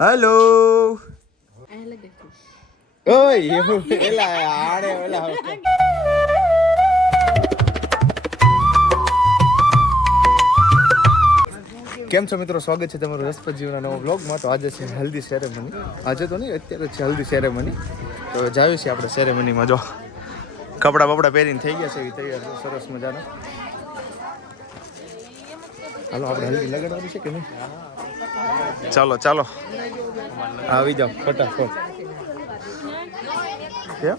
Hello ઓય એવું એલા આડે ઓલા કેમ છો મિત્રો, સ્વાગત છે તમારું રસપ્રદ જીવનના નવો વ્લોગમાં. તો આજે છે હલ્દી સેરેમની. આજે તો નહીં, અત્યારે છે હલ્દી સેરેમની. તો જાવી છે આપણે સેરેમનીમાં. જો કપડાં બપડા પહેરીને થઈ ગયા છે એ તૈયાર છે સરસ મજાના. હાલો આપણે હલ્દી લગાડવાની છે કે નહીં? ચાલો ચાલો આવી જાઓ ફટાફટ. કેમ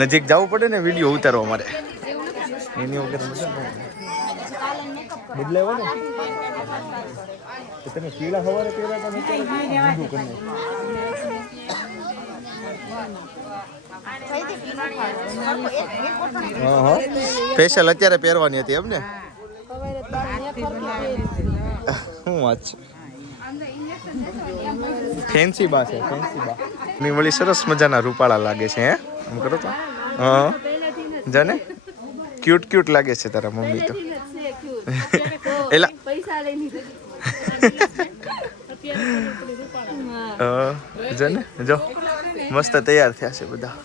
નજીક જવું પડે ને વિડીયો ઉતારવા મારે, એની વગર બદલાવો ને. તમે પીળા સવારે પહેર્યા હતા હા સ્પેશિયલ અત્યારે પહેરવાની હતી એમ ને? શું વાત છે, ફેન્સી બા છે ફેન્સી બા. ની વળી સરસ મજાના રૂપાળા લાગે છે. હે આમ કરો તો હા જાને ક્યુટ ક્યુટ લાગે છે તારા મમ્મી તો. એલા જાને જો મસ્ત તૈયાર થયા છે બધા.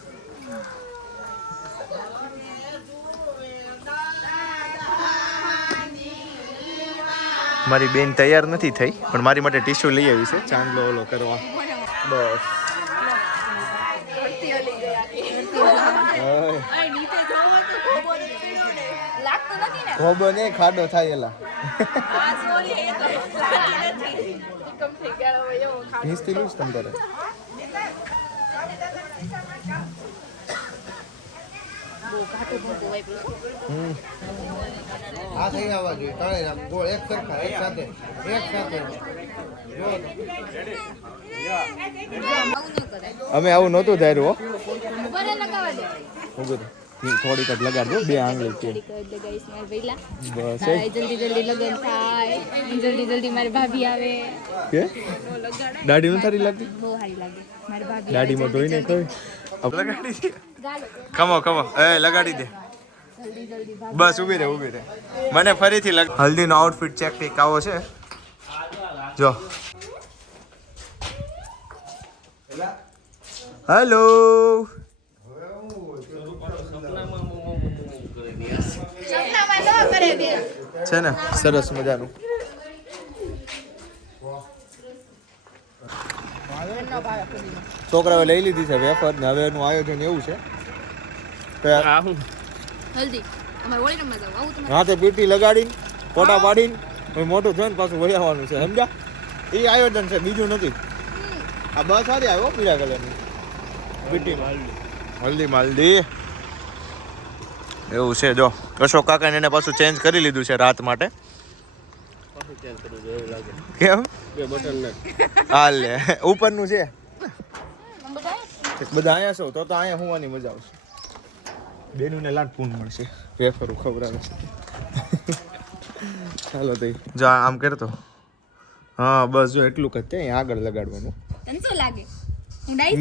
મારી બેન તૈયાર નથી થઈ પણ મારી માટે ટીશ્યુ લઈ આવી છે ચાંદલો ઓલો કરવા. બસ ખોબો ને ખાડો થાય એલા ભીંસતી લઈશ તમ તારે. આ થઈ આવવા જોઈએ ત્રણે ગોળ એક સરખા એક સાથે અમે આવું નહોતું ધાર્યું. થોડીક જ લગાડજો બે આંગળી છે બસ. જલ્દી જલ્દી લગન થાય, જલ્દી જલ્દી મારી ભાભી આવે. કે દાઢી નથી સારી લાગતી? બહુ સારી લાગે મારી ભાભી. દાઢીમાં ધોઈને કોઈ લગાડી દે. ખમો ખમો એ લગાડી દે બસ. ઊભી રહે ઊભી રહે. મને ફરીથી હલ્દીનો આઉટફિટ ચેક ઠીક આવો છે. જો હેલો છે ને સરસ મજાનું. છોકરાઓ લઈ લીધી છે વેફર ને હવે એનું આયોજન એવું છે હાથે પીટી લગાડીને ફોટા પાડીને મોટું થયું ને પાછું વહી આવવાનું છે. સમજ્યા? એ આયોજન છે, બીજું નથી. આ બસ સારી આવ્યો પીળા કલરની પીટી હલ્દી માલદી એવું છે. જો અશોક કાકાને એને પાછું ચેન્જ કરી લીધું છે રાત માટે. કેમ? હાલ લે ઉપરનું છે બધા અહીંયા છો તો અહીંયા હોવાની મજા આવશે. બેનું ને લાટ પૂન મળશે વેફરું ખવડાવે. ચાલો તો જો આમ કરતો હા બસ જો એટલું જ ત્યાં આગળ લગાડવાનું.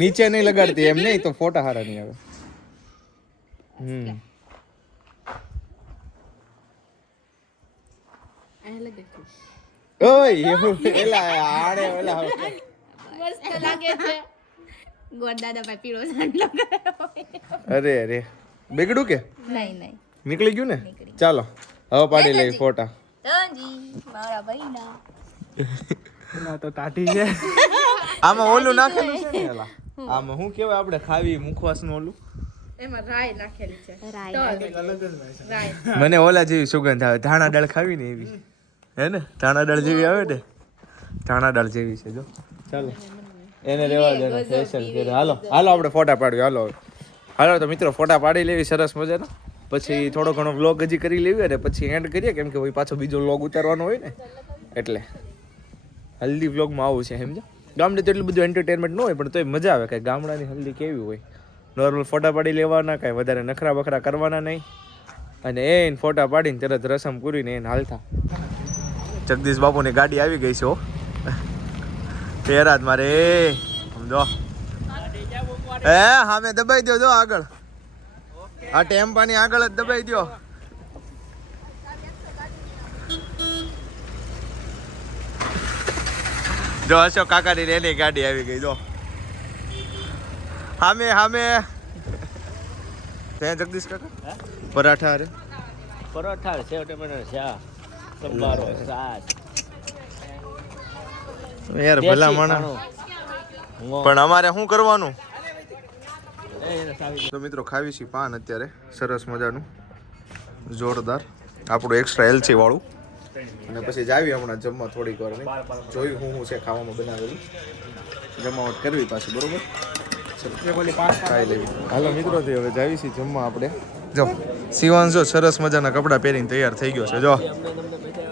નીચે નહીં લગાડતી એમ નહીં તો ફોટા હારા નહીં આવે. ઓય એવું એલા આડે ઓલા મસ્ત લાગે છે. ગોરદાદા ભાઈ પીળો સાંડલો કર્યો. અરે અરે બગડું કે નહીં નીકળી ગયું ને? ચાલો હવે પાડી લઈ ફોટા. તંજી મારા ભાઈના એલા તો ટાટી છે. આમાં ઓલું નાખેલું છે ને એલા આમાં શું કહેવાય આપણે ખાવી મુખવાસનું ઓલું એમાં રાઈ નાખેલી છે. મને ઓલા જેવી સુગંધ આવે ધાણા દાળ ખાવી ને એવી હે ને? ધાણા દાળ જેવી આવે ને, ધાણા દાળ જેવી છે. જો ચાલો એને રેવા દે ફેશિયલ કરે. હાલો હાલો આપણે ફોટા પાડવી. હાલો હાલો તો મિત્રો ફોટા પાડી લેવી સરસ મજાનો. પછી થોડો ઘણો વ્લોગ હજી કરી લેવી અને પછી એન્ડ કરીએ કેમ કે પાછો બીજો વ્લોગ ઉતારવાનો હોય ને એટલે. હલ્દી વ્લોગમાં આવું છે સમજો. ગામડે તો એટલું બધું એન્ટરટેનમેન્ટ ન હોય પણ તોય મજા આવે. કાંઈ ગામડાની હલ્દી કેવી હોય, નોર્મલ ફોટા પાડી લેવાના, કાંઈ વધારે નખરા બખરા કરવાના નહીં અને એને ફોટા પાડીને તરત રસમ પૂરીને એને હાલતા. જગદીશ બાપુની ગાડી આવી ગઈ છે. હો તેરાજ મારે સમજો હે હામે દબાઈ દો. જો આગળ આ ટેમ્પાની આગળ જ દબાઈ દો. જો અશોક કાકાની એની ગાડી આવી ગઈ જો હામે ત્યાં જગદીશ કાકા પરાઠા અરે પરોઠા સેવ ટમેટા ચા સંભારો સાસ યાર ભલા માણા પણ અમારે શું કરવાનું તો મિત્રો ખાવી છીએ પાન અત્યારે સરસ મજાનું જોરદાર આપણું એક્સ્ટ્રા એલચી વાળું અને પછી જાવી હમણાં જમવા થોડીક વાર જોયું હું છે ખાવામાં બનાવેલું જમાવટ કરવી પાછી બરોબર ખાઈ લેવી હાલો મિત્રો હવે જાવી છીએ જમવા આપણે જો શિવાંશ જો સરસ મજાના કપડાં પહેરીને તૈયાર થઈ ગયો છે જો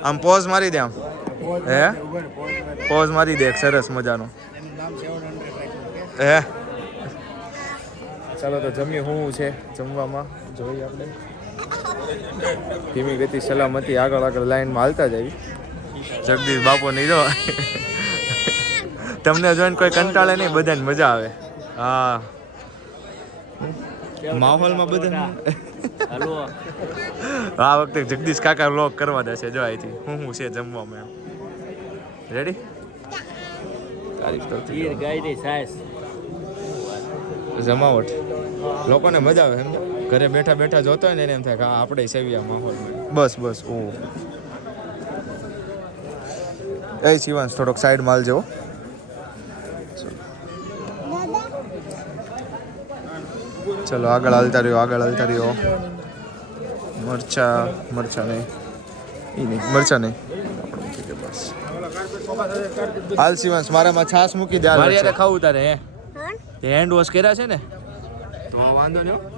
આમ પોઝ મારી દે આમ હે પોઝ મારી દે એક સરસ મજાનો હે ચાલો તો જમીએ શું છે જમવામાં જોઈએ આપણે ધીમી ગતિ સલામતી આગળ લાઈનમાં હાલતા જઈએ જગદીશ બાપુ નહીં જો તમને જોઈને કોઈ કંટાળે નહીં બધાને મજા આવે હા માહોલમાં બધા આ વખતે જગદીશ કાકા વ્લોગ કરવા દેશે જો અહીંથી શું છે જમવામાં એમ રેડી ખીર ગાયની સાસ જમાવટ લોકોને મજા આવે એમ ઘરે બેઠા જોતો હોય ને એને એમ થાય કે આપણે સેવી આ માહોલમાં બસ ઓ એ શિવાંશ થોડોક સાઈડ માલ જેવો ચલો આગળ હાલતા રહ્યો મરચા નહીં બસ હાલ શિવાંશ મારામાં છાશ મૂકી દે મારી યારે ખાવું તારે હે તે હેન્ડ વોશ કર્યા છે ને તો વાંધો નહીં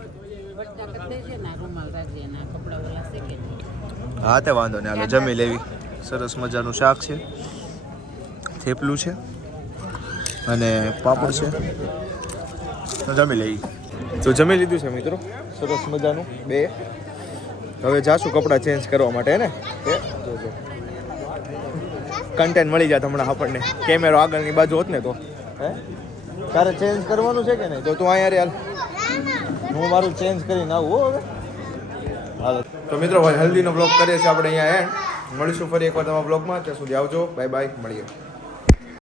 હા તે વાંધો નહીં હાલો જમી લેવી સરસ મજાનું શાક છે થેપલું છે અને પાપડ છે તો જમી લેવી તો જમી લીધું છે મિત્રો સરસ મજાનું બે હવે જાશું કપડાં ચેન્જ કરવા માટે ને જોજો કન્ટેન્ટ મળી જાય હમણાં આપણને કેમેરો આગળની બાજુ હોત ને તો હે તારે ચેન્જ કરવાનું છે કે નહીં તો તું અહીંયા હાલ હું મારું ચેન્જ કરીને આવું હવે હાલો તો મિત્રો હલ્દીનો બ્લોગ કરીએ છીએ આપણે અહીંયા એન્ડ મળીશું ફરી એકવાર તમારા બ્લોગમાં ત્યાં સુધી આવજો બાય મળીએ